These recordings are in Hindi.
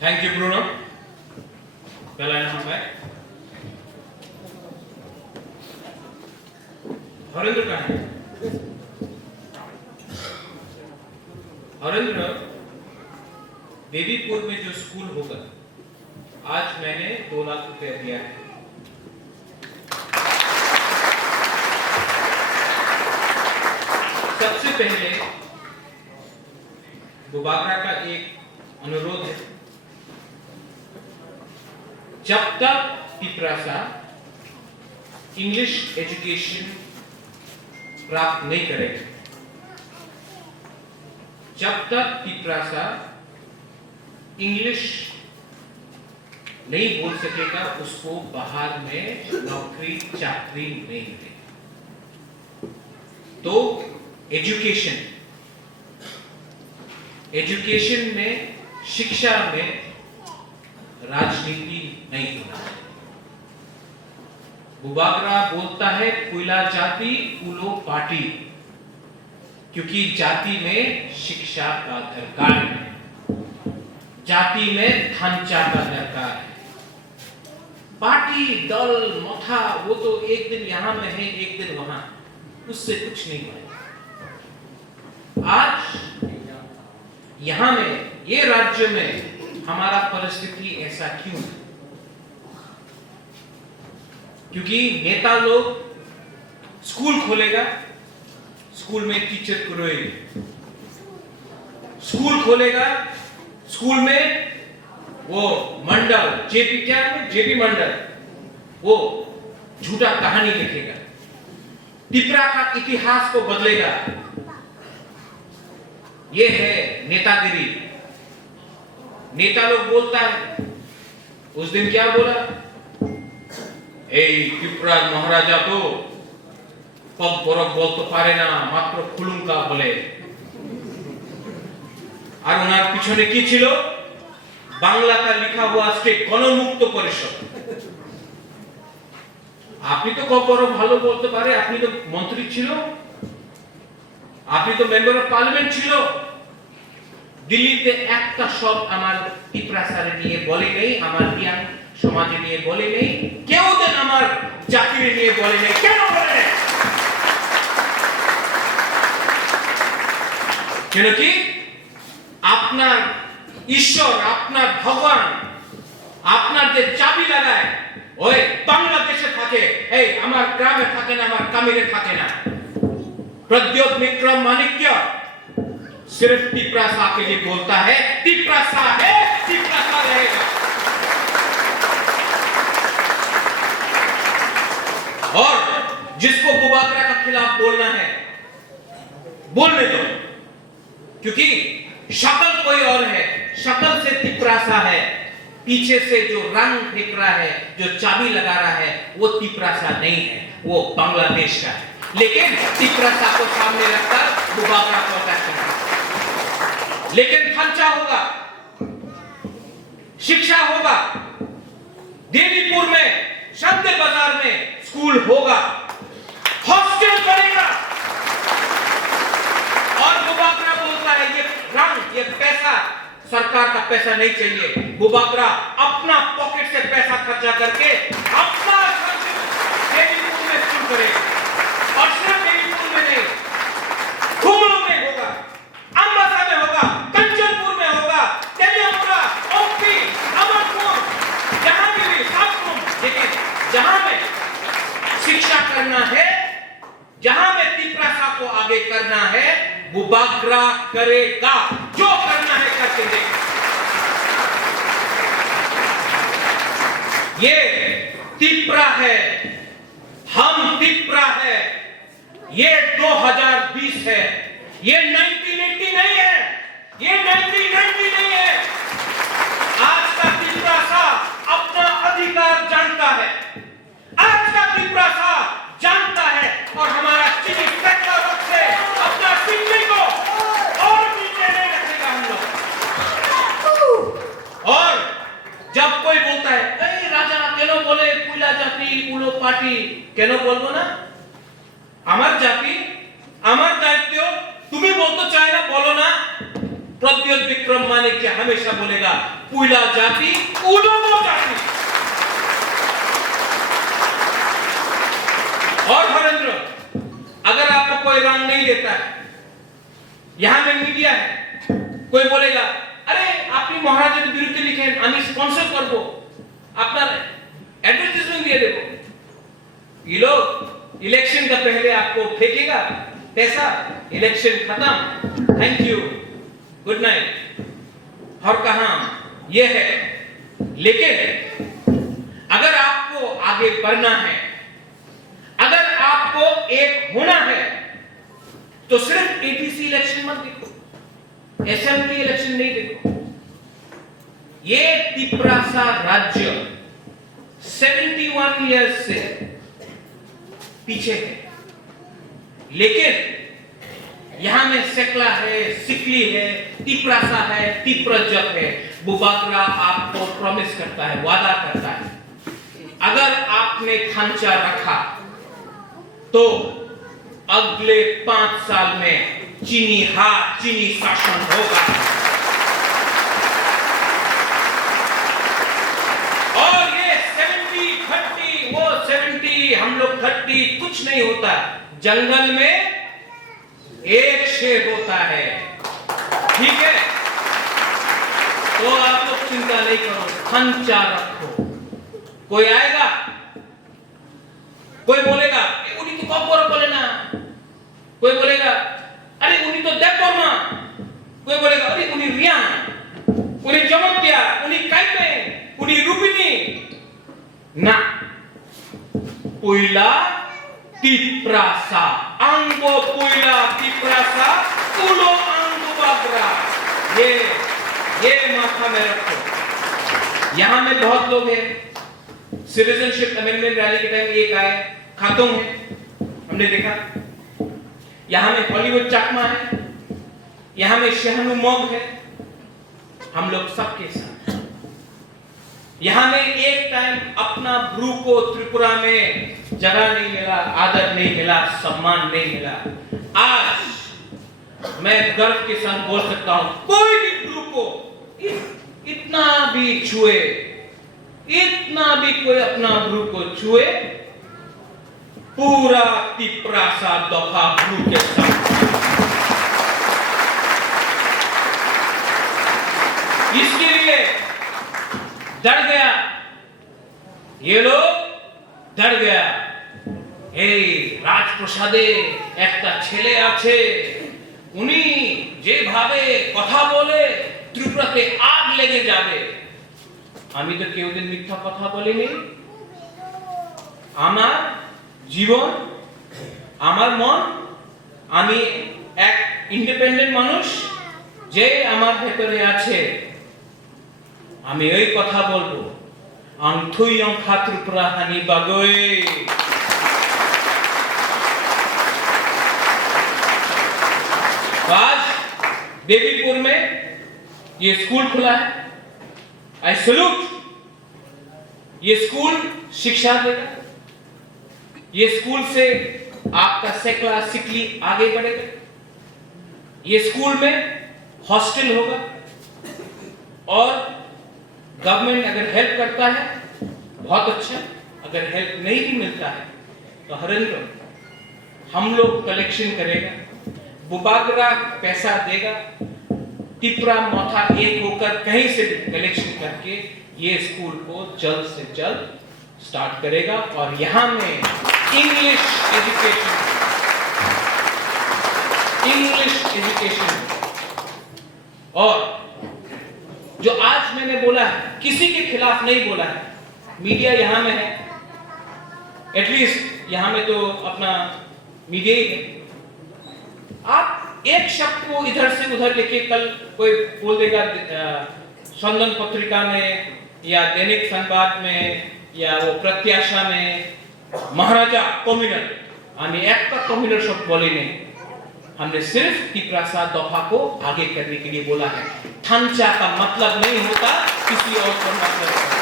Thank you, Bruno. Well, I am back. Harendra कहाँ है? हरेंद्र, देवीपुर में जो स्कूल होगा, आज मैंने 2 लाख रुपए दिया है। सबसे पहले बुबागरा का एक अनुरोध है, जब तक तिपरासा इंग्लिश एजुकेशन प्राप्त नहीं करेगा, जब तक तिपरासा इंग्लिश नहीं बोल सकेगा, उसको बाहर में नौकरी चाकरी नहीं मिलेगी। तो एजुकेशन में, शिक्षा में राजनीति नहीं होना। बुबागरा बोलता है कुला जाति कुलो पार्टी, क्योंकि जाति में शिक्षा का दरकार है, जाति में ढांचा का दरकार है। पार्टी दल मथा वो तो एक दिन यहां में है, एक दिन वहां, उससे कुछ नहीं बनेगा। आज यहां में, ये राज्य में हमारा परिस्थिति ऐसा क्यों है? क्योंकि नेता लोग स्कूल खोलेगा, स्कूल में टीचर को रोएंगे, स्कूल खोलेगा, स्कूल में वो मंडल जेपी मंडल वो झूठा कहानी लिखेगा, तिपरा का इतिहास को बदलेगा। ये है नेतागिरी। नेता लोग बोलता है, उस दिन क्या बोला, त्रिपुरा महाराजा तो पग बरक बोलते पारे ना, मात्र खुलुंका बोले। और उनार पिछने की छिलो, बांग्ला का लिखा हुआ स्टेट गणमुक्त परिषद। आपनी तो कब बरक भालो बोलते पारे, आपनी तो मंत्री छिलो, आपनी तो मेंबर ऑफ पार्लियामेंट छिलो। दिल्लीते একটা শব্দ আমার তিপ্রাসারে নিয়ে বলে নেই, আমার রিয়াং সমাজে নিয়ে বলে নেই, কেউ দেন আমার জাতিরে নিয়ে বলে নেই। কেন বলে নেই? কেন কি আপনার ঈশ্বর, আপনার ভগবান আপনার যে চাবি লাগায় ওই বাংলাদেশে থাকে, এই আমার গ্রামে থাকে না, আমার কামিরে থাকে না। प्रद्योत विक्रम माणिक्य सिर्फ तिपरासा के लिए बोलता है, तिपरासा है, तिपरासा रहेगा। और जिसको बुबागरा का खिलाफ बोलना है, बोलने दो, क्योंकि शक्ल कोई और है, शक्ल से तिपरासा है, पीछे से जो रंग फेंक रहा है, जो चाबी लगा रहा है, वो तिपरासा नहीं है, वो बांग्लादेश का है। लेकिन तिपरासा को सामने रखकर बुबागरा को अटैक करना। लेकिन ढांचा होगा, शिक्षा होगा, देवीपुर में, शब्द बाजार में स्कूल होगा, हॉस्टल बनेगा। और बुबागरा बोलता है ये रंग, ये पैसा सरकार का पैसा नहीं चाहिए। बुबागरा अपना पॉकेट से पैसा खर्चा करके अपना देवीपुर में स्कूल करेगा। और सिर्फ देवीपुर में नहीं, खुमलू में होगा, अम्बासा में होगा, कंचनपुर में होगा, तेलियामुरा, ओपी, अमरपुर, जहां भी सातपुर, लेकिन जहां में शिक्षा करना है, जहां में तिपरासा को आगे करना है, बुबागरा करेगा, जो करना है करके देगा। ये तिपरा है, हम तिपरा है, ये 2020 है, ये 1980 नहीं है, ये 1990 नहीं है। आज का तिपरासा अपना अधिकार जानता है, आज का तिपरासा जानता है, और हमारा चीनी फैक्टर वक्त से अपना सिंगल को और नीचे नहीं रखेगा हम लोग। और जब कोई बोलता है राजा केनो बोले कुला जाति कुलो पार्टी, केनो बोलबो ना, আমার জাতি আমার দায়িত্ব, তুমি বলতে চাই না বলো না, प्रद्योत विक्रम माणिक्य हमेशा बोलेगा, पुइला जाति उडोमो जाति। और हरेंद्र, अगर आपको कोई रंग नहीं देता है, यहां में मीडिया है, कोई बोलेगा, अरे आपने महाराजा के विरुद्ध लिखे, আমি स्पॉन्सर करबो, আপনার एडवर्टाइजमेंट दिए देखो। ये लोग इलेक्शन का पहले आपको फेंकेगा पैसा, इलेक्शन खत्म, थैंक यू, गुड नाइट, और कहां ये है। लेकिन अगर आपको आगे बढ़ना है, अगर आपको एक होना है, तो सिर्फ एटीसी इलेक्शन मत देखो, एसएमटी इलेक्शन नहीं देखो। ये तिपरासा राज्य 71 इयर्स से पीछे है, लेकिन यहां में सेकला है, सिकली है, तिपरासा है, तिप्रजक है। बुबागरा आपको प्रॉमिस करता है, वादा करता है, अगर आपने खांचा रखा तो अगले 5 साल में चीनी हाथ, चीनी शासन होगा। और ये 70, 30, वो 70, हम लोग 30, कुछ नहीं होता। जंगल में एक शेर होता है, ठीक है? तो आप लोग चिंता नहीं करो, खांचा रखो। कोई आएगा, कोई बोलेगा उन्हीं तो कब बोले ना, कोई बोलेगा अरे उन्हीं तो देवबर्मा, कोई बोलेगा अरे उन्हीं रिया, उन्हीं जमत्या, उन्हीं काइपे, उन्हीं रूपिनी ना, पुइला तिपरासा, अंगो पुइला तिपरासा, उलो अंगो बागरा। ये माथा में रखो। यहां में बहुत लोग हैं, सिटीजनशिप अमेंडमेंट रैली के टाइम एक आए, खातों है, हमने देखा। यहां में हॉलीवुड चाकमा है, यहां में शहनु मोग है, हम लोग सबके साथ। यहां में एक टाइम अपना ब्रू को त्रिपुरा में जगह नहीं मिला, आदर नहीं मिला, सम्मान नहीं मिला। आज मैं गर्व के साथ बोल सकता हूं, कोई भी ब्रू को इतना भी छुए, इतना भी कोई अपना ब्रू को छुए, पूरा तिपरासा दफा ब्रू के साथ। इसके लिए डर गया, ये लोग डर गया। এই রাজপ্রসাদে একটা ছেলে আছে, উনি যেভাবে কথা বলে ত্রিপুরাতে আগ লেগে যাবে। আমি তো কেউদিন মিথ্যা কথা বলিনি। আমার জীবন, আমার মন, আমি এক ইন্ডিপেন্ডেন্ট মানুষ, যে আমার ভেতরে আছে, আমি ওই কথা বলবো। আংথুইয়ং খাত্রিপুরা হানি বাগোয়। आज देवीपुर में ये स्कूल खुला है, आई सैल्यूट। ये स्कूल शिक्षा देगा, ये स्कूल से आपका सेकला सिकली आगे बढ़ेगा। ये स्कूल में हॉस्टल होगा, और गवर्नमेंट अगर हेल्प करता है बहुत अच्छा, अगर हेल्प नहीं भी मिलता है तो हरेंद्र हम लोग कलेक्शन करेगा, बुबागरा पैसा देगा, तिपरा मौथा एक होकर कहीं से भी कलेक्शन करके ये स्कूल को जल्द से जल्द स्टार्ट करेगा। और यहां में इंग्लिश एजुकेशन, और जो आज मैंने बोला है, किसी के खिलाफ नहीं बोला है, मीडिया यहां में है, एटलीस्ट यहां में तो अपना मीडिया ही है। आप एक शब्द को इधर से उधर लेके कल कोई बोल देगा संदन पत्रिका में या दैनिक संवाद में या वो प्रत्याशा में महाराजा कम्युनल, हमें एक का कम्युनल शब्द बोले नहीं, हमने सिर्फ तिपरासा दफा को आगे करने के लिए बोला है। थांचा का मतलब नहीं होता किसी और का मतलब होता।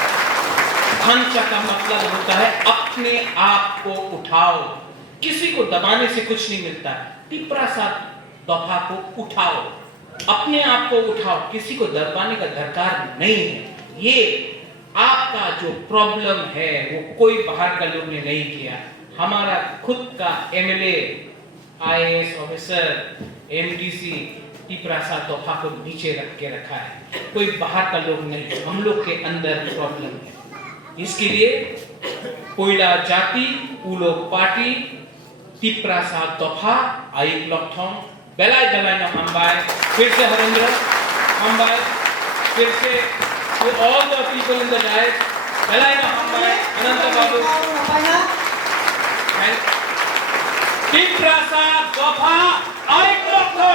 थांचा का मतलब होता है अपने आप को उठाओ, किसी को दबाने से कुछ नहीं मिलता। तिपरासा दफा को उठाओ, अपने आप को उठाओ, किसी को दबाने का दरकार नहीं है। ये आपका जो प्रॉब्लम है वो कोई बाहर का लोग ने नहीं किया, हमारा खुद का MLA, IAS officer, MDC Tiprasa तोहफा को नीचे रख के रखा है, कोई बाहर का लोग नहीं, हम लोग के अंदर प्रॉब्लम है। इसके लिए कोयला जाति, उलो पार्टी, टिपरासा तोहफा, आई लॉकथॉन, बेलाई बेलाई ना हम्बाई, फिर से हरेंद्र हम्बाई, फिर से to all the people in the dais, बेलाई ना हम्बाई, अनंत बाबू, टिपरासा तोहफा, आई लॉकथॉन।